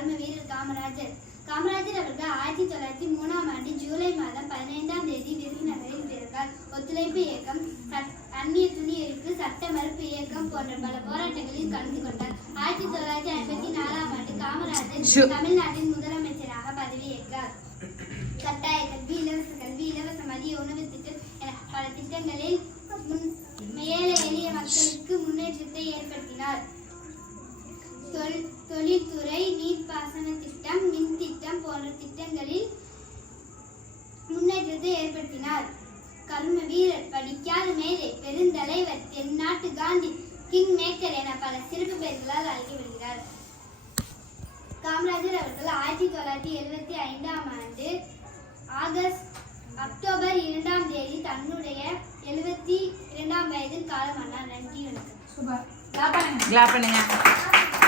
கர்ம வீரர் காமராஜர். காமராஜர் அவர்கள் 1903 ஜூலை மாதம் 15ஆம் தேதி விருதுநகரில் பிறந்தார். ஒத்துழைப்பு இயக்கம், அந்நிய துணி எரிப்பு, சட்ட மறுப்பு இயக்கம் போன்ற பல போராட்டங்களில் கலந்து கொண்டார். 1954 காமராஜர் தமிழ்நாட்டின் முதலமைச்சராக பதவியேற்றார். கட்டாய கல்வி, இலவச கல்வி, இலவச மதிய உணவு திட்டம் என பல திட்டங்களில் ஏழை எளிய மக்களுக்கு முன்னேற்றத்தை ஏற்படுத்தினார். தொழில்துறை, நீர்ப்பாசன திட்டம், மின் திட்டம் போன்ற திட்டங்களில் முன்னேற்றத்தை ஏற்படுத்தினார். கர்ம வீரர், படிக்காத மேதை, பெருந்தலைவர், தென்னாட்டு காந்தி, கிங் மேக்கர் என பல சிறப்பு பெயர்களால் அழைக்கப்படுகிறார். காமராஜர் அவர்கள் 1975 அக்டோபர் 2ஆம் தேதி தன்னுடைய 72ஆம் வயதில் காலமானார். நன்றி, வணக்கம். கிளாப் பண்ணுங்க.